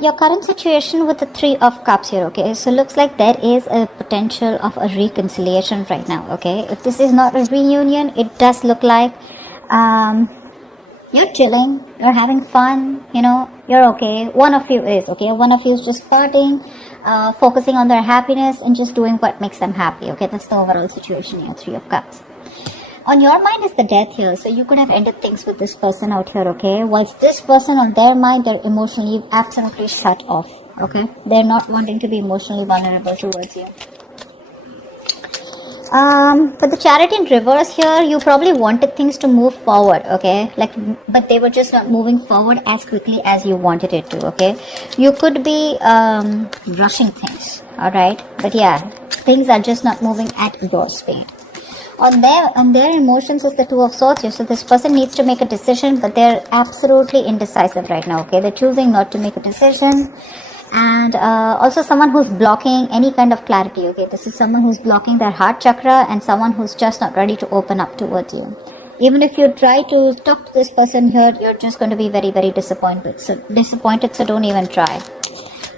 Your current situation with the Three of Cups here, okay? So looks like there is a potential of a reconciliation right now, okay? If this is not a reunion, it does look like you're chilling, you're having fun, you're okay. One of you is, okay? One of you is just partying, focusing on their happiness and just doing what makes them happy, okay? That's the overall situation here, Three of Cups. On your mind is the death here, so you could have ended things with this person out here, okay? Whilst this person on their mind, they're emotionally absolutely shut off, okay? They're not wanting to be emotionally vulnerable towards you. For the Chariot in reverse here, you probably wanted things to move forward, okay? But they were just not moving forward as quickly as you wanted it to, okay? You could be rushing things, alright? But yeah, things are just not moving at your speed. On their emotions is the Two of Swords here. So this person needs to make a decision, but they're absolutely indecisive right now, okay? They're choosing not to make a decision. And also someone who's blocking any kind of clarity, okay? This is someone who's blocking their heart chakra and someone who's just not ready to open up towards you. Even if you try to talk to this person here, you're just going to be very, very disappointed. So don't even try.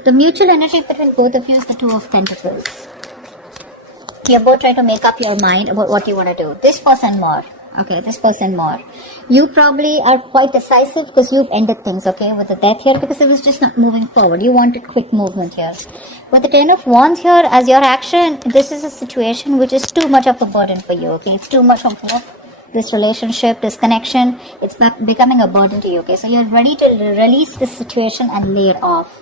The mutual energy between both of you is the Two of Pentacles. You're both trying to make up your mind about what you want to do. This person more. Okay, this person more. You probably are quite decisive because you've ended things, okay, with the death here because it was just not moving forward. You wanted quick movement here. With the Ten of Wands here, as your action, this is a situation which is too much of a burden for you, okay? It's too much of work. This relationship, this connection, it's becoming a burden to you, okay? So you're ready to release this situation and lay it off.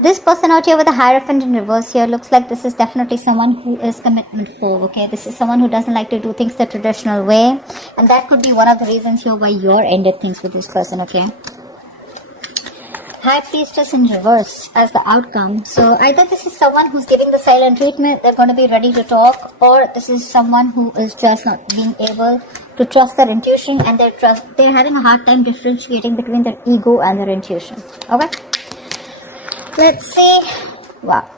This person out here with the Hierophant in reverse here looks like this is definitely someone who is commitment phobe, okay? This is someone who doesn't like to do things the traditional way. And that could be one of the reasons here why you're ended things with this person, okay? High Priestess in reverse as the outcome. So either this is someone who's giving the silent treatment, they're going to be ready to talk, or this is someone who is just not being able to trust their intuition and they're having a hard time differentiating between their ego and their intuition, okay? Let's see. Wow.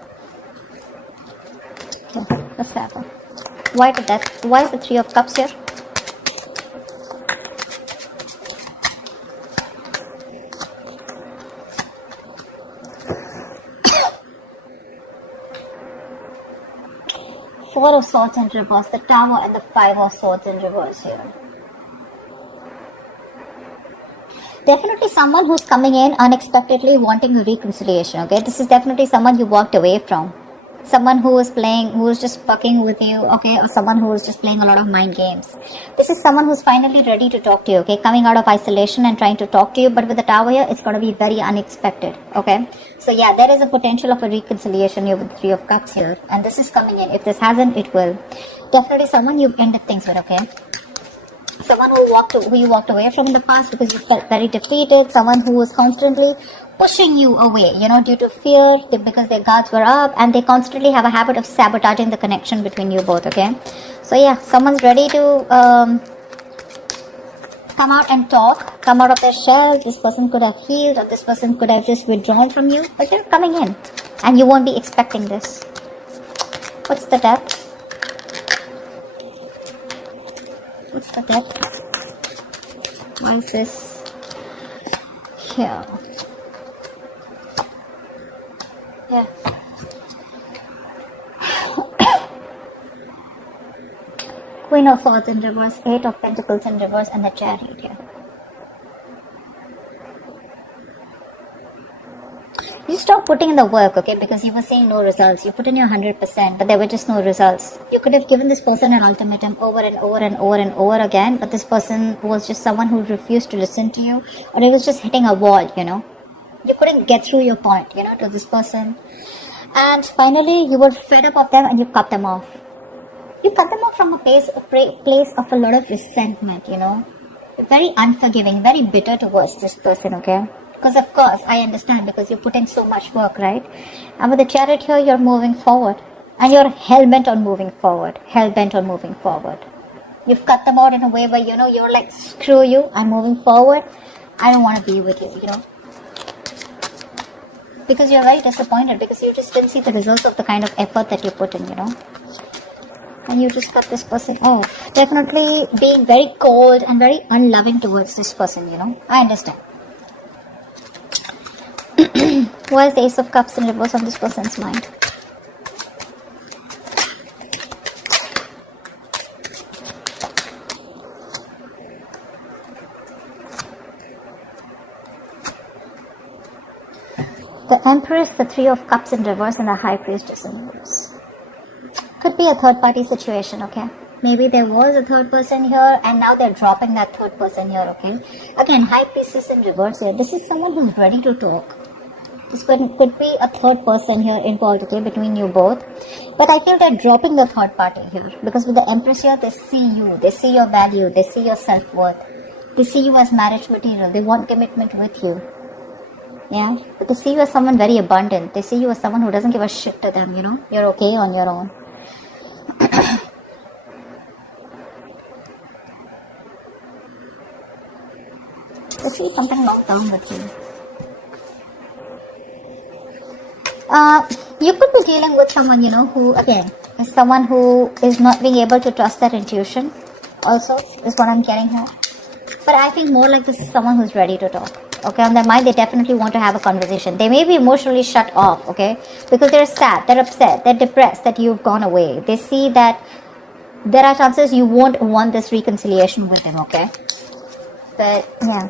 Okay, what's happened? Why is the Three of Cups here? Four of Swords in reverse, the Tower and the Five of Swords in reverse here. Definitely someone who's coming in unexpectedly wanting a reconciliation, okay? This is definitely someone you walked away from. Someone who is just fucking with you, okay? Or someone who is just playing a lot of mind games. This is someone who's finally ready to talk to you, okay? Coming out of isolation and trying to talk to you, but with the Tower here, it's going to be very unexpected, okay? So yeah, there is a potential of a reconciliation here with the Three of Cups here. And this is coming in. If this hasn't, it will. Definitely someone you've ended things with, okay? Someone who you walked away from in the past because you felt very defeated. Someone who was constantly pushing you away, due to fear, because their guards were up, and they constantly have a habit of sabotaging the connection between you both, okay? So yeah, someone's ready to come out and talk, come out of their shell. This person could have healed, or this person could have just withdrawn from you, but they're coming in, and you won't be expecting this. What's the Death? What's the Death? Why is this here? Yeah. Queen of Swords in reverse, Eight of Pentacles in reverse, and the Chariot here. You stopped putting in the work, okay, because you were seeing no results. You put in your 100%, but there were just no results. You could have given this person an ultimatum over and over and over and over again, but this person was just someone who refused to listen to you, or it was just hitting a wall, You couldn't get through your point, to this person. And finally, you were fed up of them and you cut them off. You cut them off from a place of a lot of resentment, Very unforgiving, very bitter towards this person, okay? Because of course, I understand, because you put in so much work, right? And with the Chariot here, you're moving forward. And you're hell-bent on moving forward. Hell-bent on moving forward. You've cut them out in a way where, you're like, screw you, I'm moving forward. I don't want to be with you, Because you're very disappointed, because you just didn't see the results of the kind of effort that you put in, And you just cut this person off. Definitely being very cold and very unloving towards this person, I understand. Why is the Ace of Cups in reverse on this person's mind? The Empress, the Three of Cups in reverse, and the High Priestess in reverse. Could be a third party situation, okay? Maybe there was a third person here and now they're dropping that third person here, okay? Again, High Priestess in reverse here. This is someone who's ready to talk. This could be a third person here involved, okay, between you both. But I feel they're dropping the third party here. Because with the Empress here, they see you. They see your value. They see your self-worth. They see you as marriage material. They want commitment with you. Yeah? But they see you as someone very abundant. They see you as someone who doesn't give a shit to them, you know? You're okay on your own. They see something long term with you. You could be dealing with someone, you know, who, again, is someone who is not being able to trust their intuition, also, is what I'm getting here. But I think more like this is someone who's ready to talk. Okay, on their mind, they definitely want to have a conversation. They may be emotionally shut off, okay, because they're sad, they're upset, they're depressed that you've gone away. They see that there are chances you won't want this reconciliation with them, okay? But, yeah.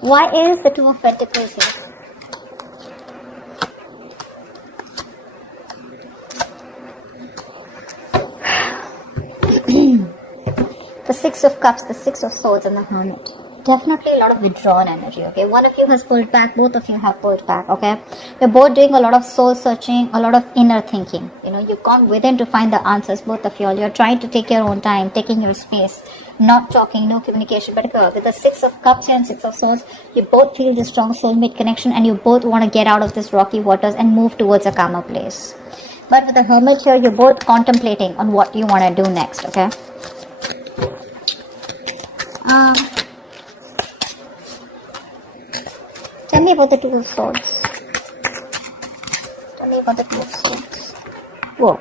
Why is the Two of Pentacles here? The Six of Cups, the Six of Swords, and the Hermit. Definitely a lot of withdrawn energy, okay? One of you has pulled back, both of you have pulled back, okay? You're both doing a lot of soul searching, a lot of inner thinking. You know, you've gone within to find the answers, both of you all. You're trying to take your own time, taking your space, not talking, no communication. But with the Six of Cups here and Six of Swords, you both feel this strong soulmate connection and you both want to get out of this rocky waters and move towards a calmer place. But with the Hermit here, you're both contemplating on what you want to do next, okay? Tell me about the Two of Swords. Tell me about the Two of Swords. Whoa.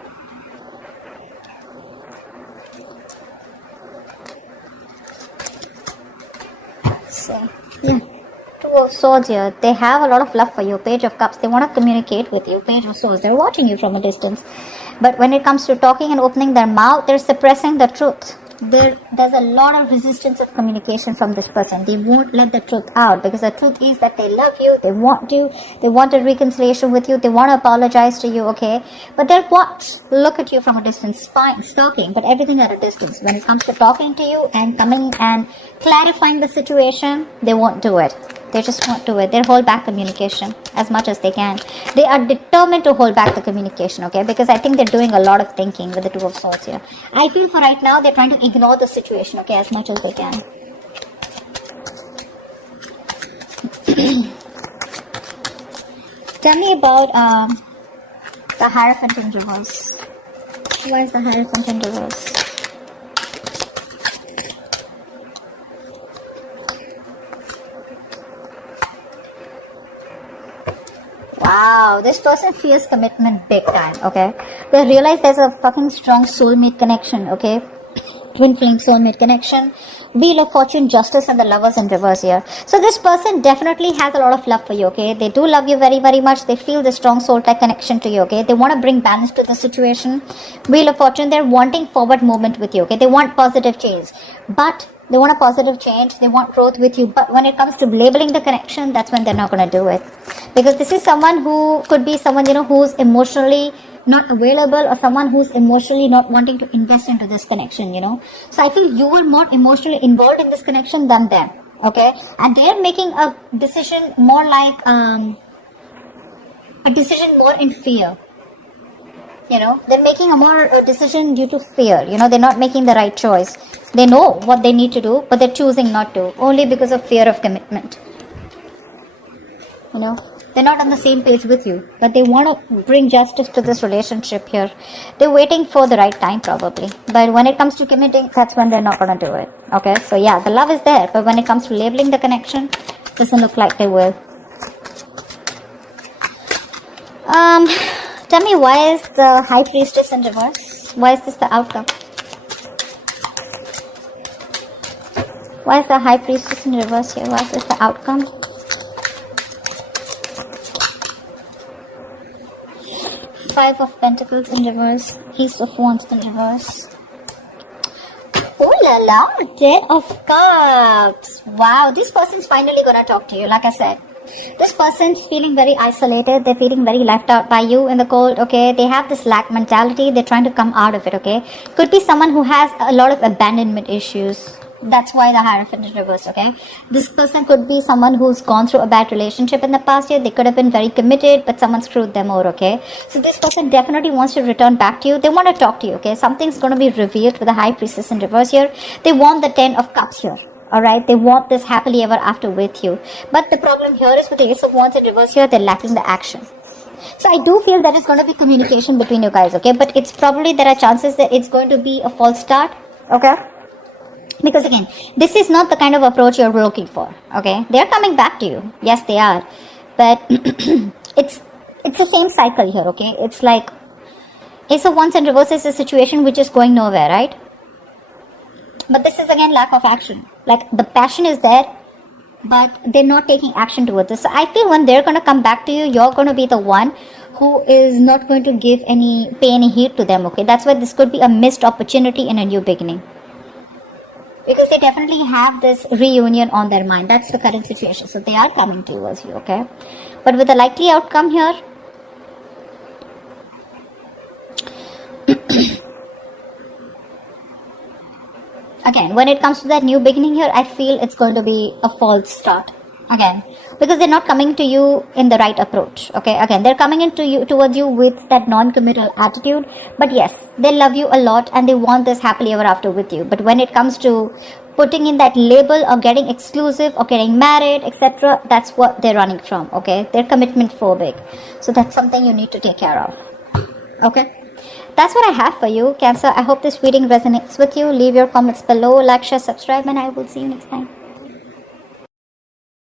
So, yeah. Two of Swords here. They have a lot of love for you. Page of Cups. They want to communicate with you. Page of Swords. They're watching you from a distance. But when it comes to talking and opening their mouth, they're suppressing the truth. There's a lot of resistance of communication from this person. They won't let the truth out because the truth is that they love you, they want a reconciliation with you, they want to apologize to you, okay? But they'll look at you from a distance, stalking, but everything at a distance. When it comes to talking to you and coming and clarifying the situation, they won't do it. They just won't do it. They'll hold back communication as much as they can. They are determined to hold back the communication, okay? Because I think they're doing a lot of thinking with the Two of Swords here. I feel for right now, they're trying to ignore the situation, okay, as much as they can. Tell me about the Hierophant in reverse. Why is the Hierophant in reverse? Wow, this person feels commitment big time, okay? They realize there's a fucking strong soulmate connection, okay? Twin flame soulmate connection. Wheel of Fortune, Justice, and the Lovers in reverse here. So this person definitely has a lot of love for you, okay? They do love you very, very much. They feel the strong soul-type connection to you, okay? They want to bring balance to the situation. Wheel of Fortune, they're wanting forward movement with you, okay? They want positive change. But they want a positive change. They want growth with you. But when it comes to labeling the connection, that's when they're not going to do it. Because this is someone who could be someone, you know, who's emotionally not available or someone who's emotionally not wanting to invest into this connection, you know. So I feel you were more emotionally involved in this connection than them, okay? And they're making a decision more like a decision more in fear. You know, they're making a decision due to fear. You know, they're not making the right choice. They know what they need to do, but they're choosing not to, only because of fear of commitment. You know, they're not on the same page with you, but they want to bring justice to this relationship here. They're waiting for the right time probably. But when it comes to committing, that's when they're not going to do it. Okay, so yeah, the love is there, but when it comes to labeling the connection, doesn't look like they will. Tell me, why is the High Priestess in reverse? Why is this the outcome? Why is the High Priestess in reverse here? What is the outcome? Five of Pentacles in reverse. Ace of Wands in reverse. Oh la la, Ten of Cups. Wow, this person's finally gonna talk to you, like I said. This person's feeling very isolated. They're feeling very left out by you in the cold, okay? They have this lack mentality. They're trying to come out of it, okay? Could be someone who has a lot of abandonment issues. That's why the Hierophant is reversed, okay? This person could be someone who's gone through a bad relationship in the past year. They could have been very committed, but someone screwed them over, okay? So this person definitely wants to return back to you. They want to talk to you, okay? Something's going to be revealed with the High Priestess in reverse here. They want the 10 of Cups here. Alright, they want this happily ever after with you. But the problem here is with the Ace of Wands in reverse here, they're lacking the action. So I do feel that it's going to be communication between you guys, okay? But it's probably, there are chances that it's going to be a false start, okay? Because again, this is not the kind of approach you're looking for, okay? They're coming back to you. Yes, they are. But it's the same cycle here, okay? It's like Ace of Wands in reverse is a situation which is going nowhere, right? But this is again lack of action. Like the passion is there, but they're not taking action towards this. So I feel when they're going to come back to you, you're going to be the one who is not going to pay any heed to them, okay? That's why this could be a missed opportunity in a new beginning. Because they definitely have this reunion on their mind. That's the current situation. So they are coming towards you, okay? But with the likely outcome here, again, when it comes to that new beginning here, I feel it's going to be a false start. Again, because they're not coming to you in the right approach, okay? Again, they're coming towards you with that non-committal attitude. But yes, they love you a lot and they want this happily ever after with you. But when it comes to putting in that label or getting exclusive or getting married, etc., that's what they're running from, okay? They're commitment phobic. So that's something you need to take care of, okay? That's what I have for you, Cancer. I hope this reading resonates with you. Leave your comments below, like, share, subscribe, and I will see you next time.